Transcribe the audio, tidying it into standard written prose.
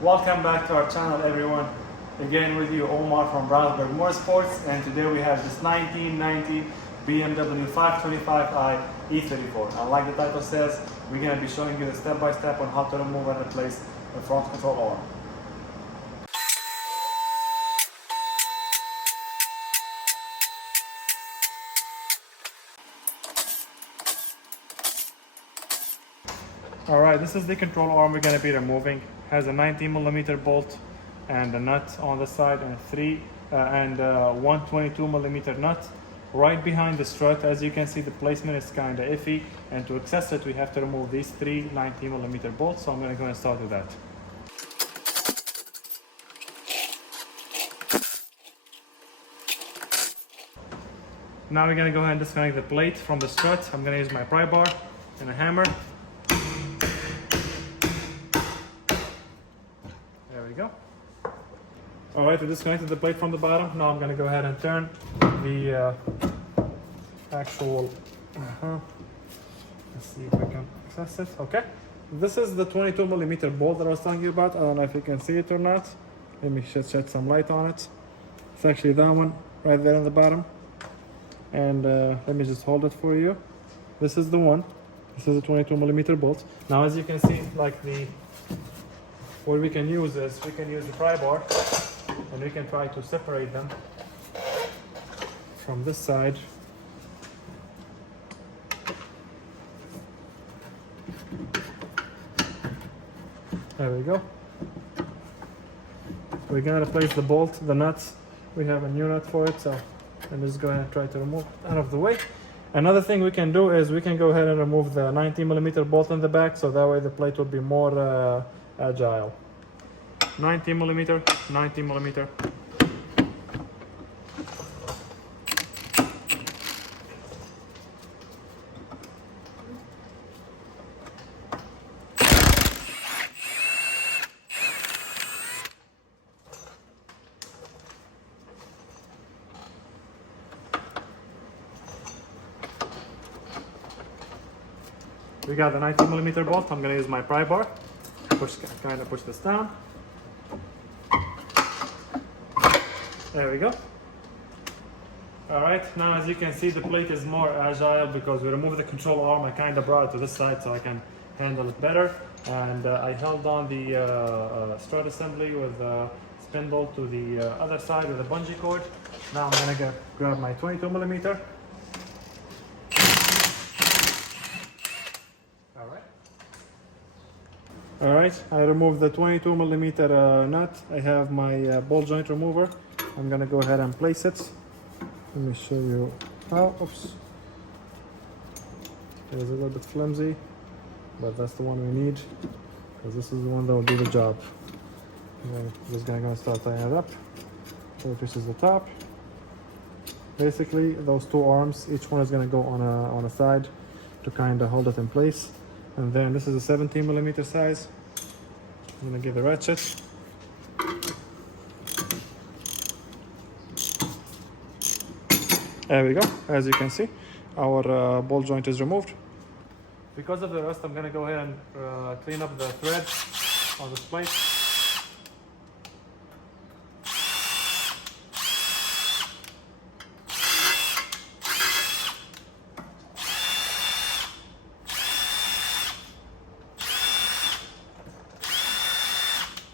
Welcome back to our channel, everyone. Again with you, Omar from Brownsburg Motorsports, and today we have this 1990 BMW 525i E34. And like the title says, we're going to be showing you the step-by-step on how to remove and replace the front control arm. Alright, this is the control arm we're going to be removing. Has a 19mm bolt and a nut on the side, and a 122mm nut right behind the strut. As you can see, the placement is kind of iffy, and to access it we have to remove these three 19mm bolts, so I'm going to go and start with that. Now we're going to go ahead and disconnect the plate from the strut. I'm going to use my pry bar and a hammer. There we go. Alright, we disconnected the plate from the bottom. Now I'm going to go ahead and turn the actual... Let's see if I can access it. Okay. This is the 22mm bolt that I was telling you about. I don't know if you can see it or not. Let me shed some light on it. It's actually that one right there in the bottom. And let me just hold it for you. This is the one. This is a 22mm bolt. Now, as you can see, what we can use is we can use the pry bar, and we can try to separate them from this side. There we go. We're gonna replace the bolt, the nuts. We have a new nut for it, so I'm just going to try to remove it out of the way. Another thing we can do is we can go ahead and remove the 19mm bolt in the back, so that way the plate will be more agile. 19mm, 19mm. We got the 19mm bolt. I'm going to use my pry bar. Kind of push this down. There we go. Alright, now as you can see, the plate is more agile because we removed the control arm. I kind of brought it to this side so I can handle it better. And I held on the strut assembly with the spindle to the other side with a bungee cord. Now I'm going to grab my 22mm. Alright, I removed the 22mm nut. I have my ball joint remover. I'm gonna go ahead and place it. Let me show you how. Oops. It's a little bit flimsy, but that's the one we need, because this is the one that will do the job. I'm just gonna go and start tying it up. So this is the top. Basically, those two arms, each one is gonna go on a side to kind of hold it in place. And then this is a 17mm size. I'm gonna give a ratchet. There we go. As you can see, our ball joint is removed. Because of the rust, I'm gonna go ahead and clean up the thread on this plate.